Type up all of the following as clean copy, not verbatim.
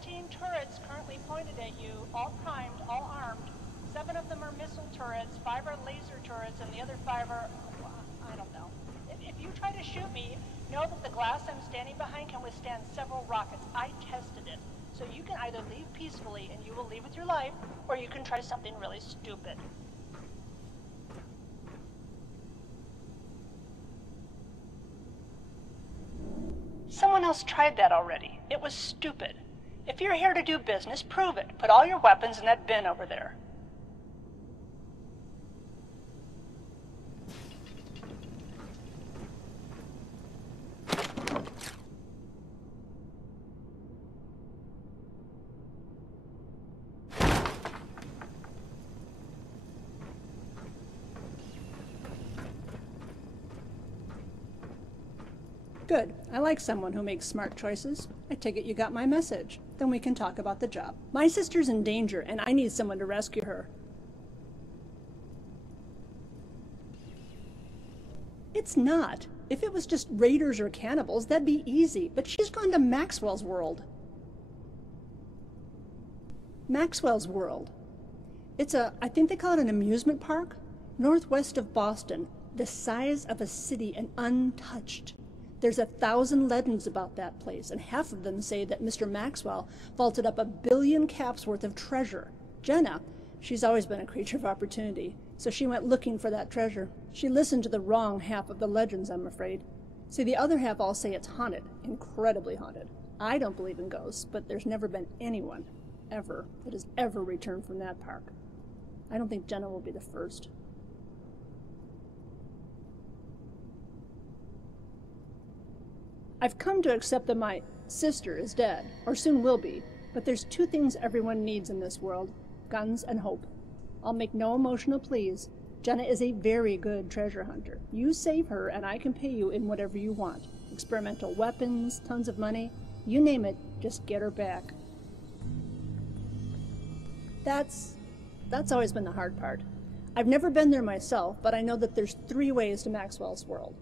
17 turrets currently pointed at you, all primed, all armed. 7 of them are missile turrets, 5 are laser turrets, and the other 5 are, I don't know. If you try to shoot me, know that the glass I'm standing behind can withstand several rockets. I tested it. So you can either leave peacefully and you will leave with your life, or you can try something really stupid. Someone else tried that already. It was stupid. If you're here to do business, prove it. Put all your weapons in that bin over there. Good. I like someone who makes smart choices. I take it you got my message. Then we can talk about the job. My sister's in danger, and I need someone to rescue her. It's not. If it was just raiders or cannibals, that'd be easy, but she's gone to Maxwell's world. Maxwell's world. It's I think they call it an amusement park, northwest of Boston, the size of a city and untouched. There's 1,000 legends about that place, and half of them say that Mr. Maxwell vaulted up 1 billion caps worth of treasure. Jenna, she's always been a creature of opportunity, so she went looking for that treasure. She listened to the wrong half of the legends, I'm afraid. See, the other half all say it's haunted, incredibly haunted. I don't believe in ghosts, but there's never been anyone, ever, that has ever returned from that park. I don't think Jenna will be the first. I've come to accept that my sister is dead, or soon will be, but there's 2 things everyone needs in this world, guns and hope. I'll make no emotional pleas. Jenna is a very good treasure hunter. You save her and I can pay you in whatever you want. Experimental weapons, tons of money, you name it, just get her back. That's always been the hard part. I've never been there myself, but I know that there's 3 ways to Maxwell's world.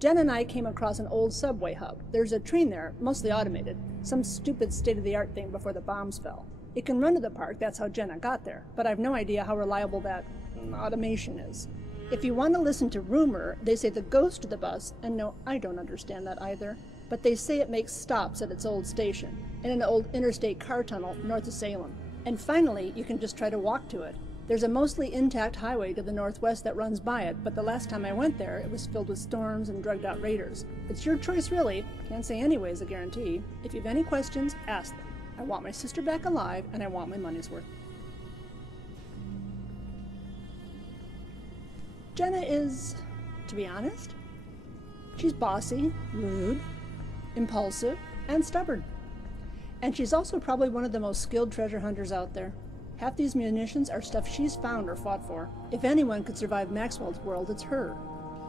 Jenna and I came across an old subway hub. There's a train there, mostly automated, some stupid state-of-the-art thing before the bombs fell. It can run to the park, that's how Jenna got there, but I've no idea how reliable that automation is. If you want to listen to rumor, they say the ghost of the bus, and no, I don't understand that either, but they say it makes stops at its old station, in an old interstate car tunnel north of Salem. And finally, you can just try to walk to it. There's a mostly intact highway to the northwest that runs by it, but the last time I went there, it was filled with storms and drugged-out raiders. It's your choice, really. Can't say anyways, a guarantee. If you've any questions, ask them. I want my sister back alive, and I want my money's worth. Jenna is, to be honest, she's bossy, rude, impulsive, and stubborn. And she's also probably one of the most skilled treasure hunters out there. Half these munitions are stuff she's found or fought for. If anyone could survive Maxwell's world, it's her.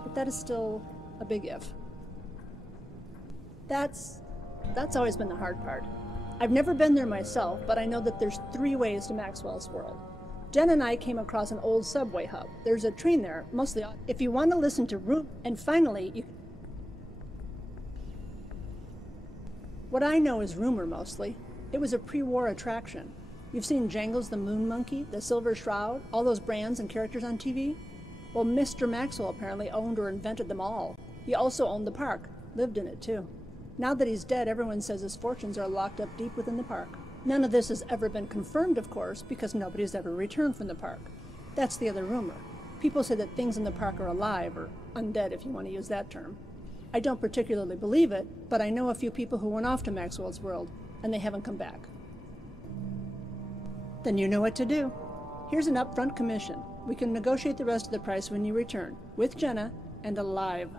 But that is still a big if. That's always been the hard part. I've never been there myself, but I know that there's 3 ways to Maxwell's world. Jenna and I came across an old subway hub. There's a train there, mostly if you want to listen to rumor. And finally, what I know is rumor mostly. It was a pre-war attraction. You've seen Jangles the Moon Monkey, the Silver Shroud, all those brands and characters on TV? Well, Mr. Maxwell apparently owned or invented them all. He also owned the park, lived in it too. Now that he's dead, everyone says his fortunes are locked up deep within the park. None of this has ever been confirmed, of course, because nobody's ever returned from the park. That's the other rumor. People say that things in the park are alive, or undead if you want to use that term. I don't particularly believe it, but I know a few people who went off to Maxwell's world, and they haven't come back. Then you know what to do. Here's an upfront commission. We can negotiate the rest of the price when you return, with Jenna, and alive.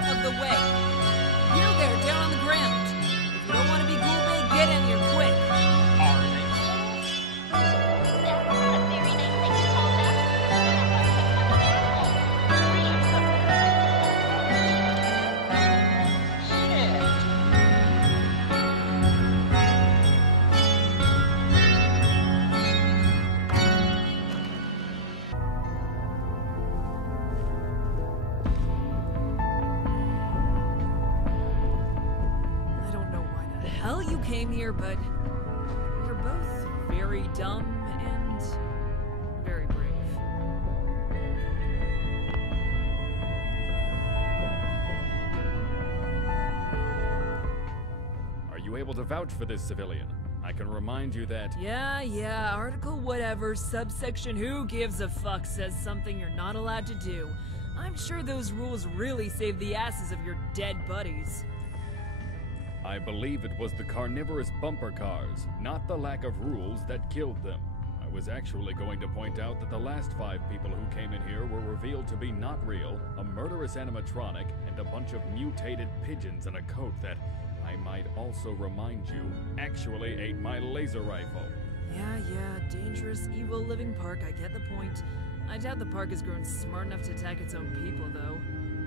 out of the way. You there, down on the ground. If you don't want to be ghoul bait, get in here quick. Are they ghouls? That's not a very nice thing to call them. I don't know why the hell you came here, but you're both very dumb and very brave. Are you able to vouch for this civilian? I can remind you that... Yeah, article whatever, subsection who gives a fuck says something you're not allowed to do. I'm sure those rules really save the asses of your dead buddies. I believe it was the carnivorous bumper cars, not the lack of rules, that killed them. I was actually going to point out that the last 5 people who came in here were revealed to be not real, a murderous animatronic, and a bunch of mutated pigeons in a coat that, I might also remind you, actually ate my laser rifle. Yeah, dangerous, evil living park, I get the point. I doubt the park has grown smart enough to attack its own people, though.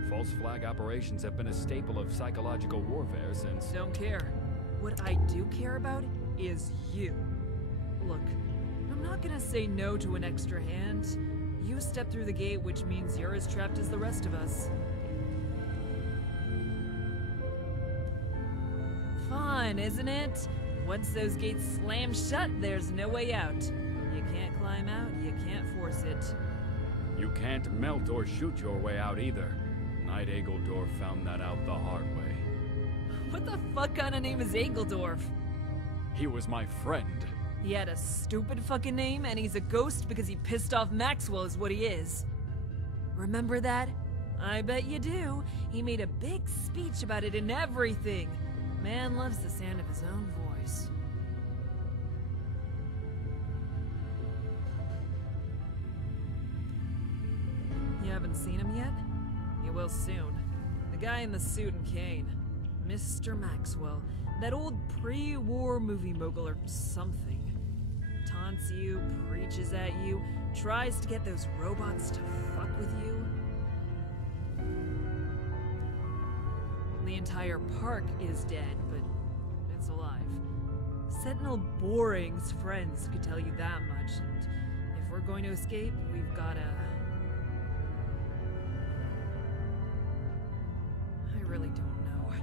False flag operations have been a staple of psychological warfare since... Don't care. What I do care about is you. Look, I'm not gonna say no to an extra hand. You step through the gate, which means you're as trapped as the rest of us. Fun, isn't it? Once those gates slam shut, there's no way out. You can't climb out, you can't force it. You can't melt or shoot your way out either. Knight Egeldorf found that out the hard way. What the fuck kind of name is Egeldorf? He was my friend. He had a stupid fucking name, and he's a ghost because he pissed off Maxwell is what he is. Remember that? I bet you do. He made a big speech about it and everything. Man loves the sound of his own voice. You haven't seen him yet? You will soon. The guy in the suit and cane. Mr. Maxwell. That old pre-war movie mogul or something. Taunts you, preaches at you, tries to get those robots to fuck with you. The entire park is dead, but it's alive. Sentinel Boring's friends could tell you that much, and if we're going to escape, we've gotta... I really don't know.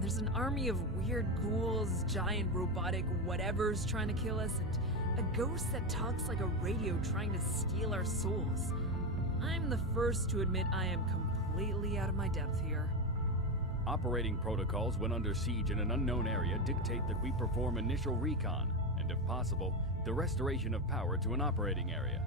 There's an army of weird ghouls, giant robotic whatevers trying to kill us, and a ghost that talks like a radio trying to steal our souls. I'm the first to admit I am completely out of my depth here. Operating protocols when under siege in an unknown area dictate that we perform initial recon, and if possible, the restoration of power to an operating area.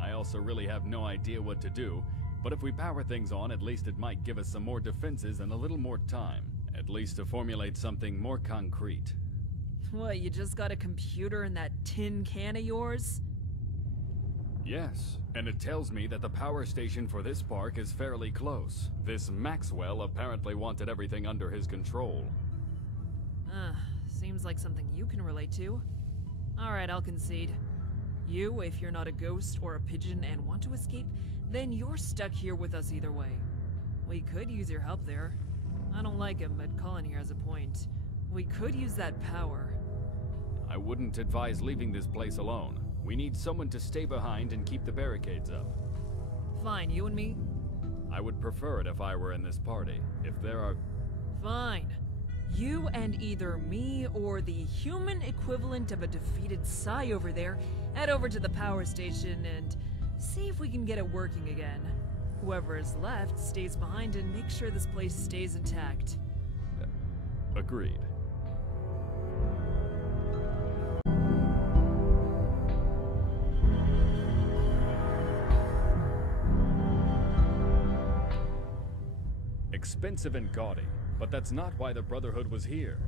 I also really have no idea what to do, but if we power things on, at least it might give us some more defenses and a little more time, at least to formulate something more concrete. What, you just got a computer in that tin can of yours? Yes, and it tells me that the power station for this park is fairly close. This Maxwell apparently wanted everything under his control. Seems like something you can relate to. Alright, I'll concede. You, if you're not a ghost or a pigeon and want to escape, then you're stuck here with us either way. We could use your help there. I don't like him, but Colin here has a point. We could use that power. I wouldn't advise leaving this place alone. We need someone to stay behind and keep the barricades up. Fine, you and me? I would prefer it if I were in this party. If there are... Fine. You and either me or the human equivalent of a defeated Psy over there head over to the power station and see if we can get it working again. Whoever is left stays behind and makes sure this place stays intact. Agreed. Expensive and gaudy, but that's not why the Brotherhood was here.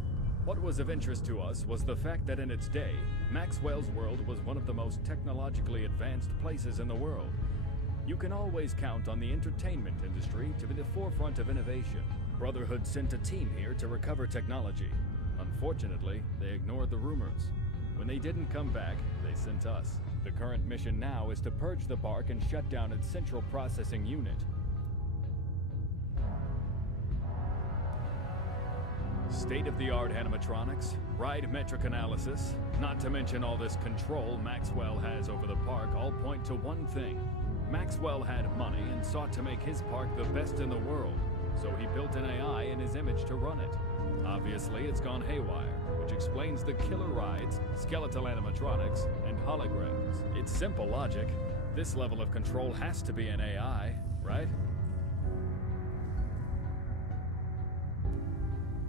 What was of interest to us was the fact that in its day, Maxwell's world was one of the most technologically advanced places in the world. You can always count on the entertainment industry to be the forefront of innovation. Brotherhood sent a team here to recover technology. Unfortunately, they ignored the rumors. When they didn't come back, they sent us. The current mission now is to purge the park and shut down its central processing unit. State-of-the-art animatronics, ride metric analysis, not to mention all this control Maxwell has over the park, all point to one thing. Maxwell had money and sought to make his park the best in the world, so he built an AI in his image to run it. Obviously, it's gone haywire, which explains the killer rides, skeletal animatronics, and holograms. It's simple logic. This level of control has to be an AI, right?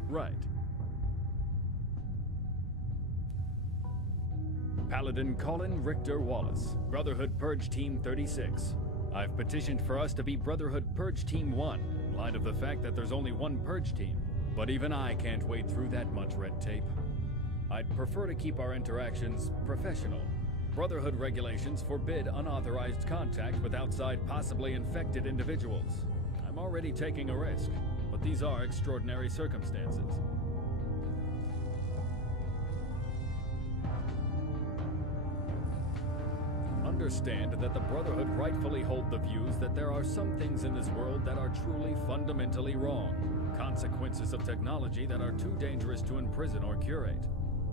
Right. Paladin Colin Richter Wallace, Brotherhood Purge Team 36. I've petitioned for us to be Brotherhood Purge Team 1, in light of the fact that there's only one Purge team. But even I can't wade through that much red tape. I'd prefer to keep our interactions professional. Brotherhood regulations forbid unauthorized contact with outside possibly infected individuals. I'm already taking a risk, but these are extraordinary circumstances. Understand that the Brotherhood rightfully hold the views that there are some things in this world that are truly fundamentally wrong. Consequences of technology that are too dangerous to imprison or curate.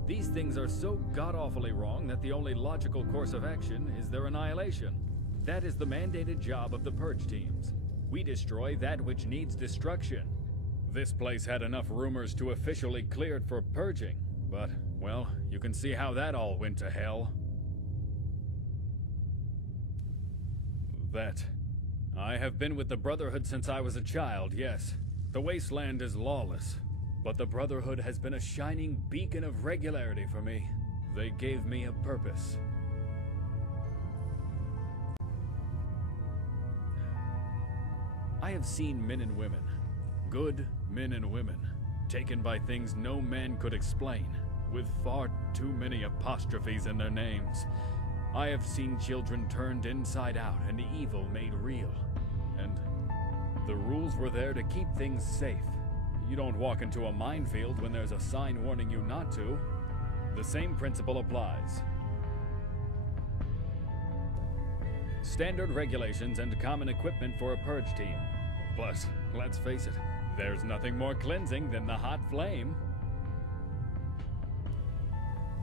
These things are so god-awfully wrong that the only logical course of action is their annihilation. That is the mandated job of the Purge teams. We destroy that which needs destruction. This place had enough rumors to officially clear it for purging, but, well, you can see how that all went to hell. I have been with the Brotherhood since I was a child, yes. The wasteland is lawless, but the Brotherhood has been a shining beacon of regularity for me. They gave me a purpose. I have seen men and women, good men and women, taken by things no man could explain, with far too many apostrophes in their names. I have seen children turned inside out and evil made real. And the rules were there to keep things safe. You don't walk into a minefield when there's a sign warning you not to. The same principle applies. Standard regulations and common equipment for a purge team. Plus, let's face it, there's nothing more cleansing than the hot flame.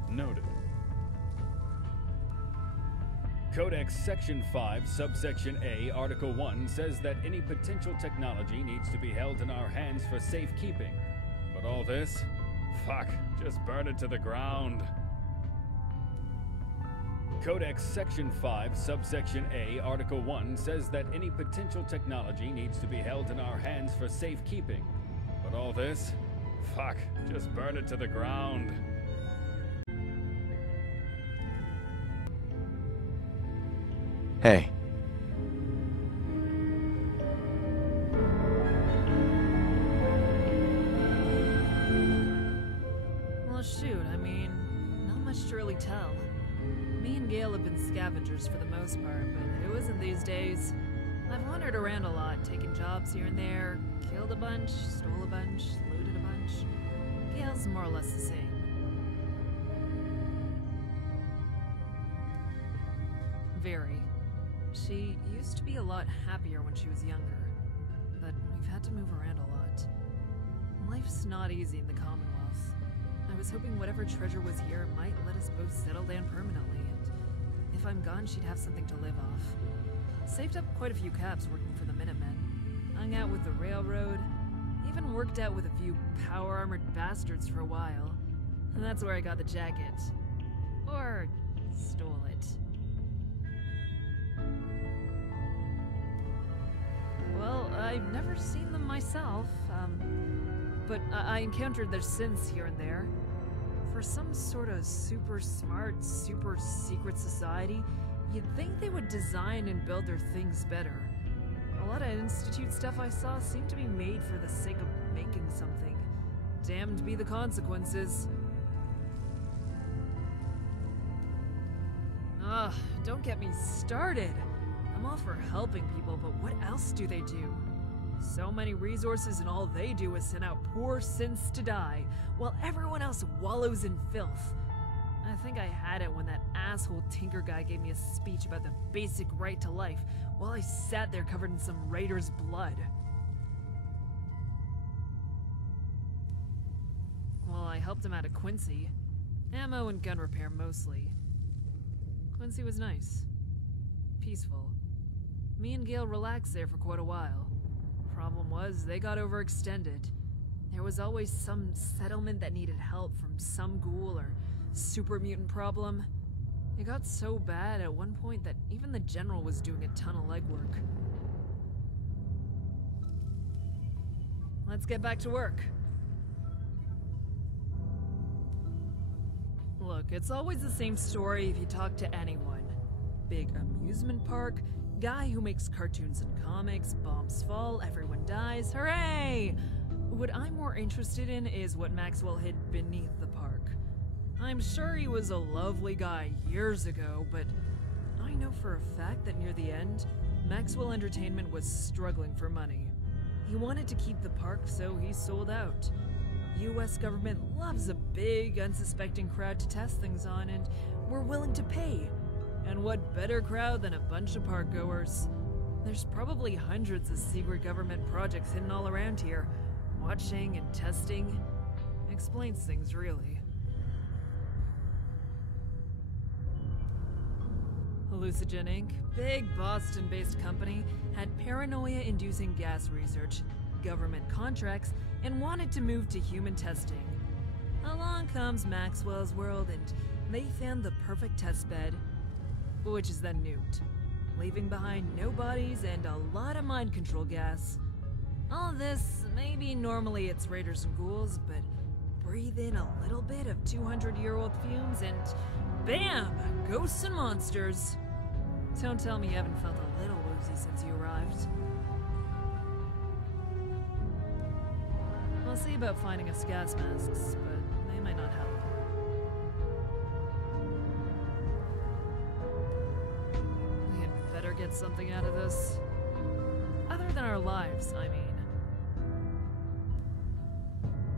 Noted. Codex Section 5, Subsection A, Article 1 says that any potential technology needs to be held in our hands for safekeeping. But all this? Fuck, just burn it to the ground. Codex Section 5, Subsection A, Article 1 says that any potential technology needs to be held in our hands for safekeeping. But all this? Fuck, just burn it to the ground. Hey. Well, shoot, I mean, not much to really tell. Me and Gail have been scavengers for the most part, but who isn't these days? I've wandered around a lot, taking jobs here and there, killed a bunch, stole a bunch, looted a bunch. Gail's more or less the same. Very. She used to be a lot happier when she was younger, but we've had to move around a lot. Life's not easy in the Commonwealth. I was hoping whatever treasure was here might let us both settle down permanently, and if I'm gone, she'd have something to live off. Saved up quite a few caps working for the Minutemen, hung out with the railroad, even worked out with a few power-armored bastards for a while. And that's where I got the jacket. Or stole it. Well, I've never seen them myself, but I encountered their sins here and there. For some sort of super smart, super secret society, you'd think they would design and build their things better. A lot of Institute stuff I saw seemed to be made for the sake of making something. Damned be the consequences. Ugh, don't get me started. I'm all for helping people, but what else do they do? So many resources and all they do is send out poor synths to die, while everyone else wallows in filth. I think I had it when that asshole Tinker guy gave me a speech about the basic right to life, while I sat there covered in some raider's blood. Well, I helped him out at Quincy. Ammo and gun repair mostly. Quincy was nice. Peaceful. Me and Gale relaxed there for quite a while. Problem was, they got overextended. There was always some settlement that needed help from some ghoul or super mutant problem. It got so bad at one point that even the general was doing a ton of legwork. Let's get back to work. Look, it's always the same story if you talk to anyone. Big amusement park, guy who makes cartoons and comics, bombs fall, everyone dies, hooray! What I'm more interested in is what Maxwell hid beneath the park. I'm sure he was a lovely guy years ago, but I know for a fact that near the end, Maxwell Entertainment was struggling for money. He wanted to keep the park, so he sold out. US government loves a big, unsuspecting crowd to test things on, and we're willing to pay. And what better crowd than a bunch of park goers? There's probably hundreds of secret government projects hidden all around here. Watching and testing explains things, really. Hallucinogen Inc., big Boston-based company, had paranoia-inducing gas research, government contracts, and wanted to move to human testing. Along comes Maxwell's world, and they found the perfect testbed, which is then nuked, leaving behind no bodies and a lot of mind control gas. All this, maybe normally it's raiders and ghouls, but breathe in a little bit of 200-year-old fumes and bam! Ghosts and monsters. Don't tell me you haven't felt a little woozy since you arrived. I'll see about finding us gas masks, but they might not help. We had better get something out of this. Other than our lives, I mean.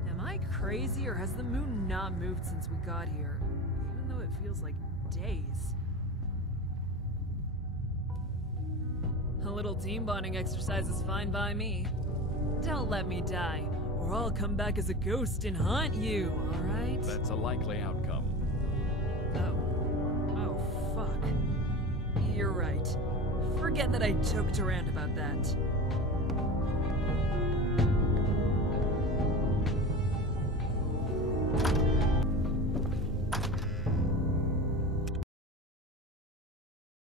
Am I crazy, or has the moon not moved since we got here? Even though it feels like days. A little team bonding exercise is fine by me. Don't let me die, or I'll come back as a ghost and haunt you, alright? That's a likely outcome. Oh, fuck. You're right. Forget that I joked around about that.